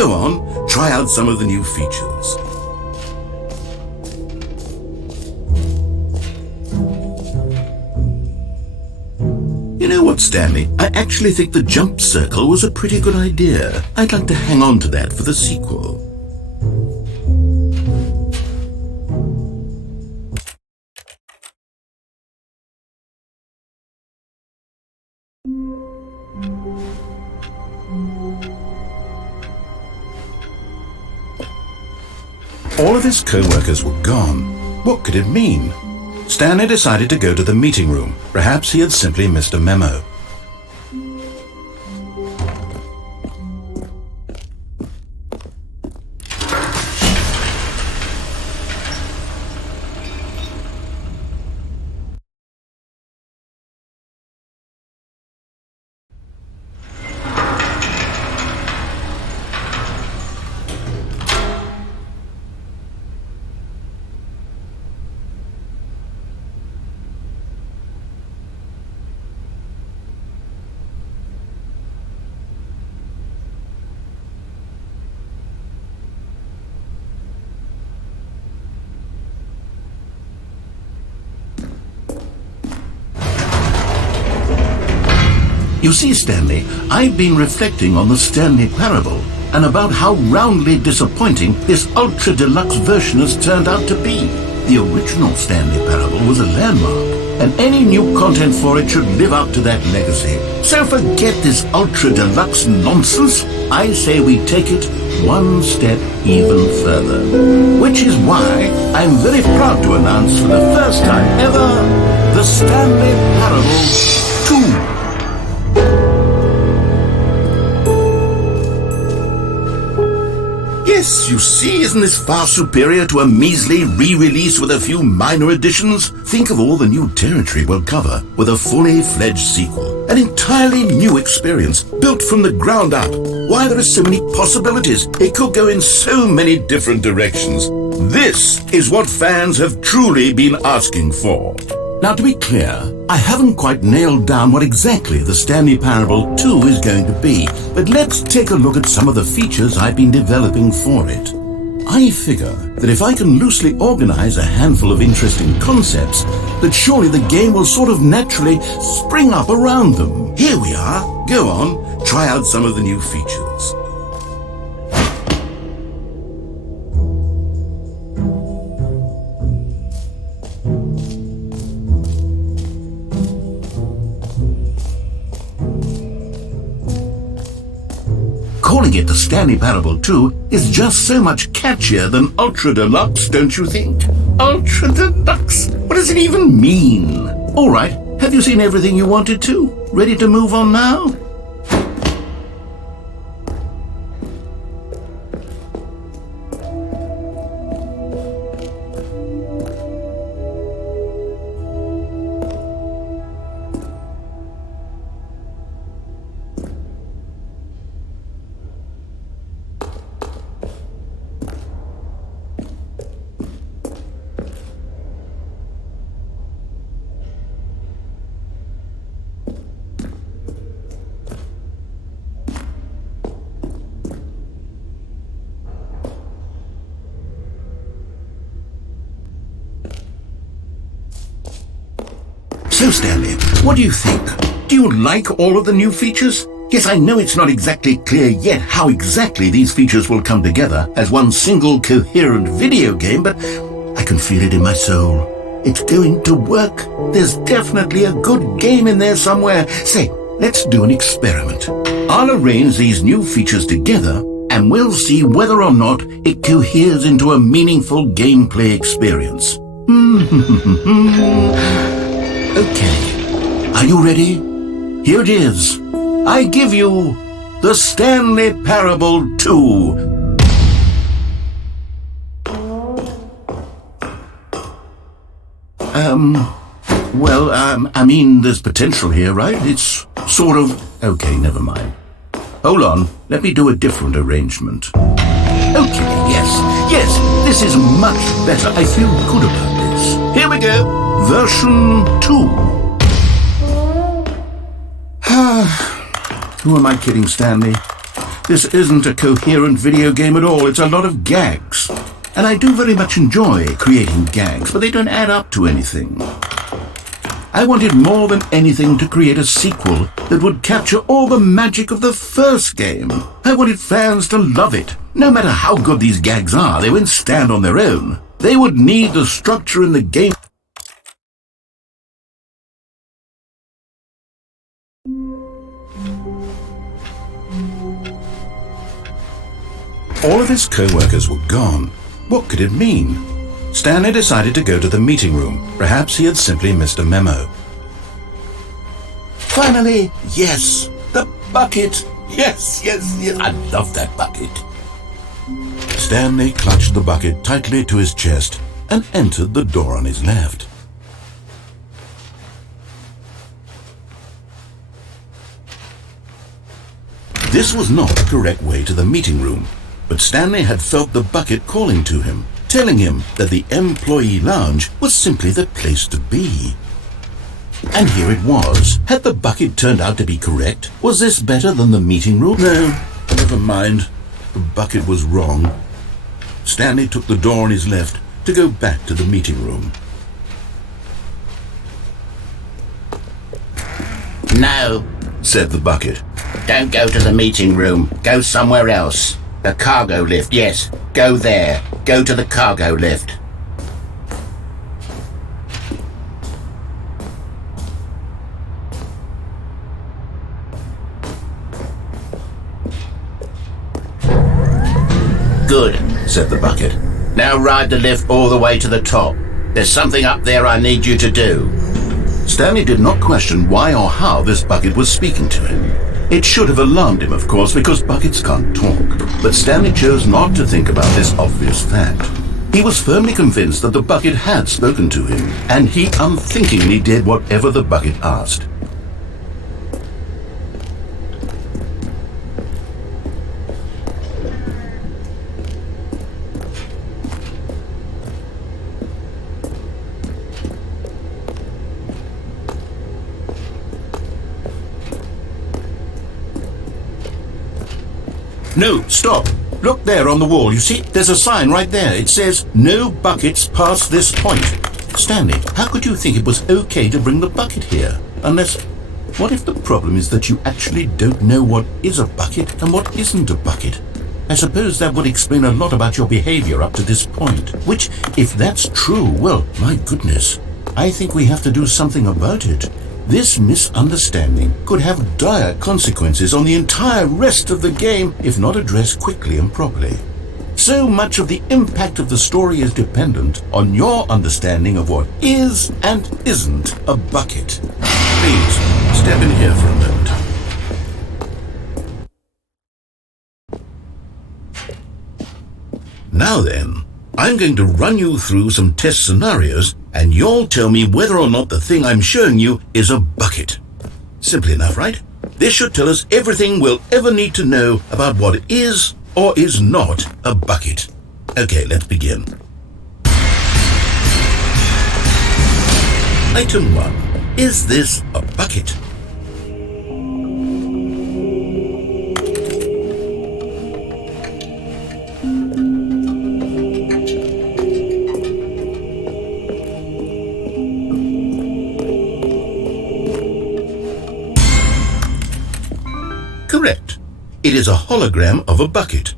Go on, try out some of the new features. You know what, Stanley? I actually think the jump circle was a pretty good idea. I'd like to hang on to that for the sequel. All of his co-workers were gone. What could it mean? Stanley decided to go to the meeting room. Perhaps he had simply missed a memo. You see, Stanley, I've been reflecting on the Stanley Parable and about how roundly disappointing this Ultra Deluxe version has turned out to be. The original Stanley Parable was a landmark, and any new content for it should live up to that legacy. So forget this Ultra Deluxe nonsense. I say we take it one step even further. Which is why I'm very proud to announce for the first time ever, the Stanley Parable 2. Yes, you see, isn't this far superior to a measly re-release with a few minor additions? Think of all the new territory we'll cover with a fully fledged sequel. An entirely new experience, built from the ground up. Why, there are so many possibilities. It could go in so many different directions. This is what fans have truly been asking for. Now, to be clear, I haven't quite nailed down what exactly the Stanley Parable 2 is going to be, but let's take a look at some of the features I've been developing for it. I figure that if I can loosely organize a handful of interesting concepts, that surely the game will sort of naturally spring up around them. Here we are. Go on, try out some of the new features. Calling it the Stanley Parable 2 is just so much catchier than Ultra Deluxe, don't you think? Ultra Deluxe? What does it even mean? All right, have you seen everything you wanted to? Ready to move on now? So, Stanley, what do you think? Do you like all of the new features? Yes, I know it's not exactly clear yet how exactly these features will come together as one single coherent video game, but I can feel it in my soul. It's going to work. There's definitely a good game in there somewhere. Say, let's do an experiment. I'll arrange these new features together, and we'll see whether or not it coheres into a meaningful gameplay experience. Okay, are you ready? Here it is. I give you the Stanley Parable 2. I mean, there's potential here, right? It's sort of... Okay, never mind. Hold on, let me do a different arrangement. Okay, yes, this is much better. I feel good about this. Here we go. Version 2. Who am I kidding, Stanley? This isn't a coherent video game at all. It's a lot of gags. And I do very much enjoy creating gags, but they don't add up to anything. I wanted more than anything to create a sequel that would capture all the magic of the first game. I wanted fans to love it. No matter how good these gags are, they won't stand on their own. They would need the structure in the game. All of his co-workers were gone. What could it mean? Stanley decided to go to the meeting room. Perhaps he had simply missed a memo. Finally, yes, the bucket. Yes. I love that bucket. Stanley clutched the bucket tightly to his chest and entered the door on his left. This was not the correct way to the meeting room, but Stanley had felt the bucket calling to him, telling him that the employee lounge was simply the place to be. And here it was. Had the bucket turned out to be correct? Was this better than the meeting room? No, never mind. The bucket was wrong. Stanley took the door on his left to go back to the meeting room. No, said the bucket. Don't go to the meeting room. Go somewhere else. The cargo lift, yes. Go there. Go to the cargo lift. Good, said the bucket. Now ride the lift all the way to the top. There's something up there I need you to do. Stanley did not question why or how this bucket was speaking to him. It should have alarmed him, of course, because buckets can't talk. But Stanley chose not to think about this obvious fact. He was firmly convinced that the bucket had spoken to him, and he unthinkingly did whatever the bucket asked. No, stop. Look there on the wall. You see, there's a sign right there. It says, no buckets past this point. Stanley, how could you think it was okay to bring the bucket here? Unless, what if the problem is that you actually don't know what is a bucket and what isn't a bucket? I suppose that would explain a lot about your behavior up to this point. Which, if that's true, well, my goodness, I think we have to do something about it. This misunderstanding could have dire consequences on the entire rest of the game if not addressed quickly and properly. So much of the impact of the story is dependent on your understanding of what is and isn't a bucket. Please, step in here for a moment. Now then, I'm going to run you through some test scenarios and you'll tell me whether or not the thing I'm showing you is a bucket. Simple enough, right? This should tell us everything we'll ever need to know about what is or is not a bucket. Okay, let's begin. Item 1. Is this a bucket? Correct. It is a hologram of a bucket.